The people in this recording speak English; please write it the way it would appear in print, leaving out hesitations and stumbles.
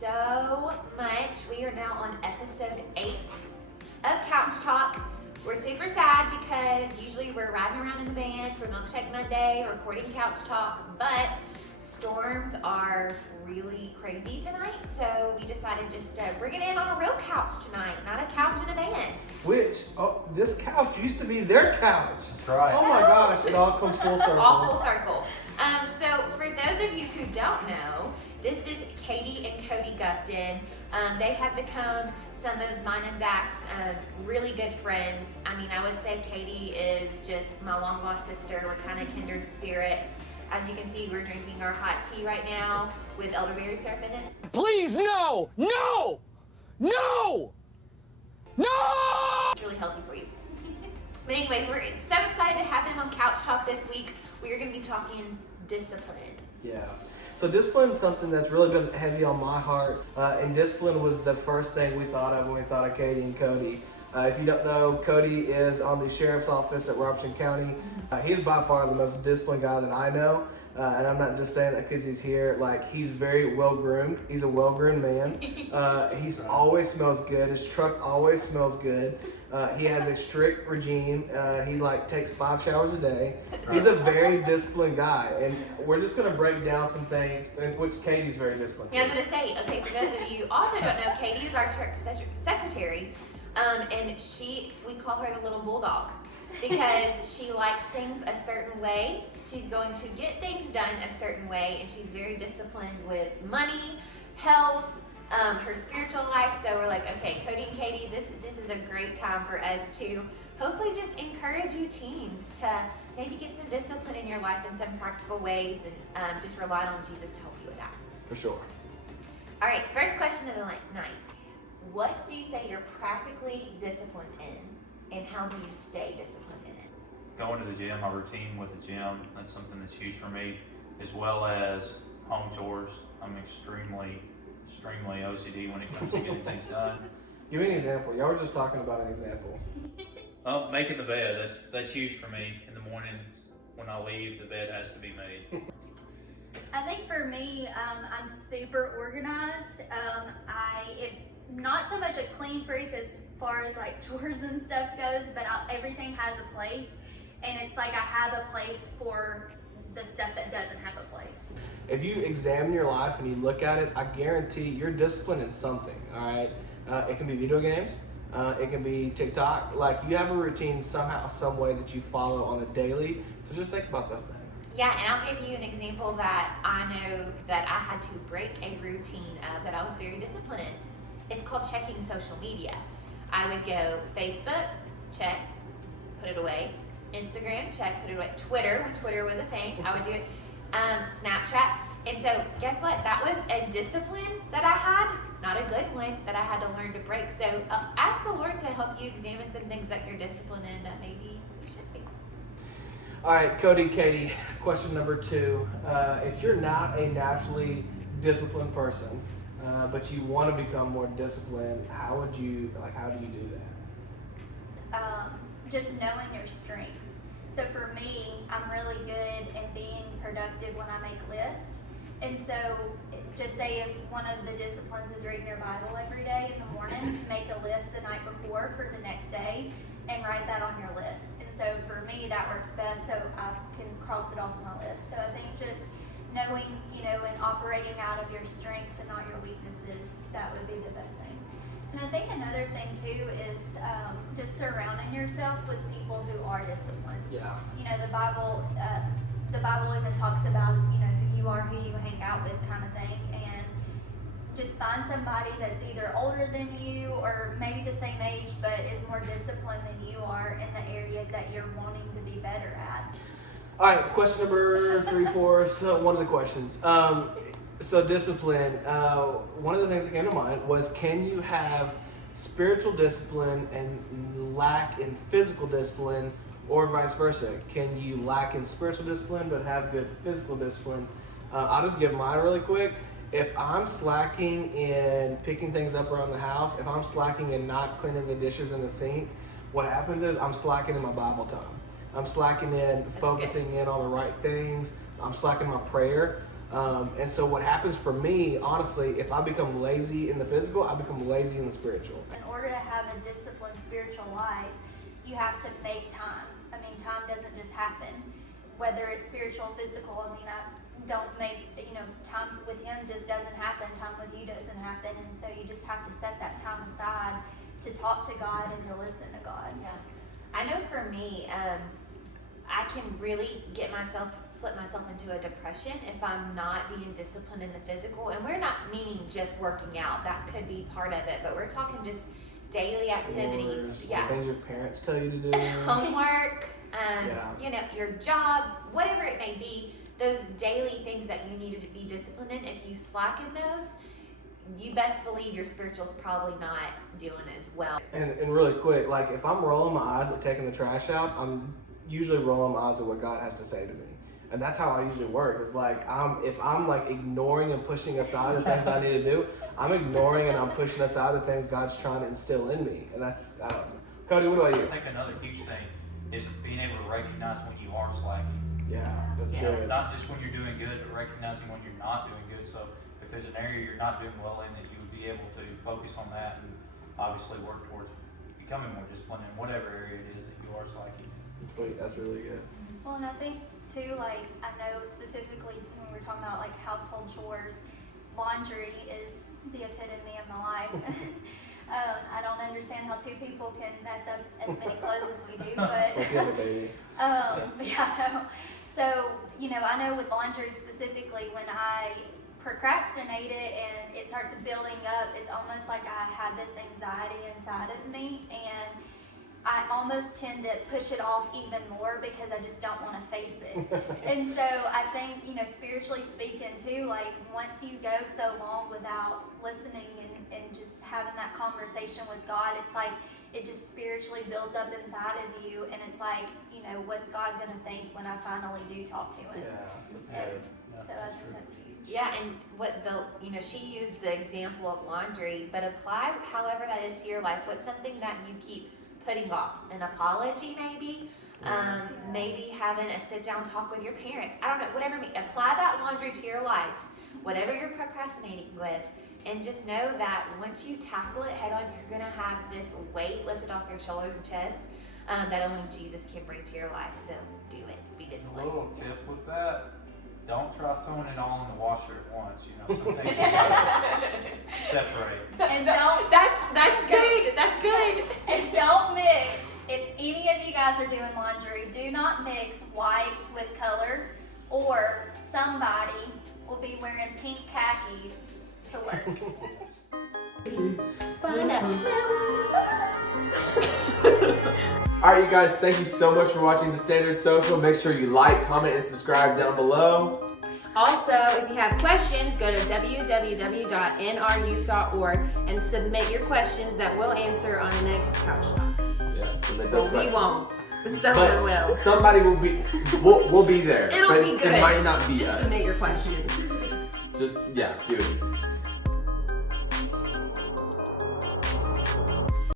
so much. We are now on episode 8 of Couch Talk. We're super sad because usually we're riding around in the van for Milkshake Monday, recording Couch Talk, but storms are really crazy tonight, so we decided just to bring it in on a real couch tonight, not a couch in a van. This couch used to be their couch. That's right. Oh my gosh, it all comes full circle. All full circle. So for those of you who don't know, this is Katie and Cody Gupton. They have become some of mine and Zach's really good friends. I mean, I would say Katie is just my long lost sister. We're kind of kindred spirits. As you can see, we're drinking our hot tea right now with elderberry syrup in it. Please, no! No! No! No! It's really healthy for you. But anyway, we're so excited to have them on Couch Talk this week. We are going to be talking discipline. Yeah. So discipline is something that's really been heavy on my heart, and discipline was the first thing we thought of when we thought of Katie and Cody. If you don't know, Cody is on the sheriff's office at Robertson County. He's by far the most disciplined guy that I know, and I'm not just saying that because he's here. Like, he's very well-groomed. He's a well-groomed man. He's always smells good. His truck always smells good. He has a strict regime. He takes 5 showers a day. He's a very disciplined guy, and we're just gonna break down some things in which Katie's very disciplined. Yeah, I was gonna say, okay, for those of you who also don't know, Katie is our church secretary, and we call her the little bulldog because she likes things a certain way. She's going to get things done a certain way, and she's very disciplined with money, health, her spiritual life. So we're like, okay, Cody and Katie, this is a great time for us to hopefully just encourage you teens to maybe get some discipline in your life in some practical ways, and just rely on Jesus to help you with that. For sure. All right, first question of the night. What do you say you're practically disciplined in, and how do you stay disciplined in it? Going to the gym, my routine with the gym, that's something that's huge for me, as well as home chores. I'm extremely OCD when it comes to getting things done. Give me an example. Y'all were just talking about an example. Making the bed, that's huge for me. In the mornings when I leave, the bed has to be made. I think for me, I'm super organized. Not so much a clean freak as far as chores and stuff goes, but everything has a place, and it's I have a place for the stuff that doesn't have a place. If you examine your life and you look at it, I guarantee you're disciplined in something, all right? It can be video games. It can be TikTok. You have a routine somehow, some way that you follow on a daily. So just think about those things. Yeah, and I'll give you an example that I know that I had to break a routine of that I was very disciplined in. It's called checking social media. I would go Facebook, check, put it away. Instagram, check, put it away. Twitter, when Twitter was a thing, I would do it. Snapchat. And so guess what? That was a discipline that I had, not a good one, that I had to learn to break. So ask the Lord to help you examine some things that you're disciplined in that maybe you should be. All right, Cody, Katie, question number 2. If you're not a naturally disciplined person, but you want to become more disciplined, how do you do that? Just knowing your strengths. So for me, I'm really good at being productive when I make lists. And so just say if one of the disciplines is reading your Bible every day in the morning, make a list the night before for the next day and write that on your list. And so for me, that works best, so I can cross it off my list. So I think just knowing, and operating out of your strengths and not your weaknesses, that would be the best thing. And I think another thing too is just surrounding yourself with people who are disciplined. Yeah. The Bible even talks about, who you are, who you hang out with kind of thing. And just find somebody that's either older than you or maybe the same age, but is more disciplined than you are in the areas that you're wanting to be better at. All right, question number 3, 4, so one of the questions. So discipline, one of the things that came to mind was, can you have spiritual discipline and lack in physical discipline, or vice versa? Can you lack in spiritual discipline but have good physical discipline? I'll just give mine really quick. If I'm slacking in picking things up around the house, if I'm slacking in not cleaning the dishes in the sink, what happens is I'm slacking in my Bible time. I'm slacking in focusing in on the right things. I'm slacking my prayer. And so what happens for me, honestly, if I become lazy in the physical, I become lazy in the spiritual. In order to have a disciplined spiritual life, you have to make time. I mean, time doesn't just happen. Whether it's spiritual or physical, I mean, I don't make, time with him just doesn't happen. Time with you doesn't happen. And so you just have to set that time aside to talk to God and to listen to God. Yeah. I know for me, I can really slip myself into a depression if I'm not being disciplined in the physical. And we're not meaning just working out. That could be part of it, but we're talking just daily activities. Yeah. Things your parents tell you to do. Homework, your job, whatever it may be, those daily things that you needed to be disciplined in, if you slacken those, you best believe your spiritual's probably not doing as well. And really quick, like if I'm rolling my eyes at taking the trash out, I'm usually rolling my eyes at what God has to say to me. And that's how I usually work. It's like if I'm like ignoring and pushing aside the things I need to do, I'm ignoring and I'm pushing aside the things God's trying to instill in me. And that's, I don't know. Cody, what about you? I think another huge thing is being able to recognize when you are slacking. Yeah, that's good. Not just when you're doing good, but recognizing when you're not doing good. So if there's an area you're not doing well in, that you would be able to focus on that and obviously work towards becoming more disciplined in whatever area it is that you are slacking in. Sweet, that's really good. Well, and I think too, like, I know specifically when we were talking about like household chores, laundry is the epitome of my life. I don't understand how two people can mess up as many clothes as we do, but yeah. So, I know with laundry specifically, when I procrastinate it and it starts building up, it's almost like I had this anxiety inside of me, and I almost tend to push it off even more because I just don't want to face it. And so I think, spiritually speaking too, like once you go so long without listening and just having that conversation with God, it's like it just spiritually builds up inside of you, and it's like, what's God going to think when I finally do talk to him? Yeah, that's good. So I think that's huge. Yeah, and she used the example of laundry, but apply however that is to your life. What's something that you keep putting off? An apology, maybe? Maybe having a sit-down talk with your parents. I don't know, whatever. Apply that laundry to your life, whatever you're procrastinating with, and just know that once you tackle it head on, you're going to have this weight lifted off your shoulder and chest that only Jesus can bring to your life. So do it. Be A disciplined. little tip with that, don't try throwing it all in the washer at once. Some things you gotta separate. And don't That's good. That's good. And don't mix, if any of you guys are doing laundry, do not mix whites with color, or somebody will be wearing pink khakis to work. Alright, you guys, thank you so much for watching The Standard Social. Make sure you like, comment, and subscribe down below. Also, if you have questions, go to www.nryouth.org and submit your questions that we'll answer on the next Couch Talk. Yeah, submit those Well, we questions. won't, but someone will. Somebody will be, we'll be there. It'll but be good. It might not be Just us. submit your questions. Just, yeah, do it.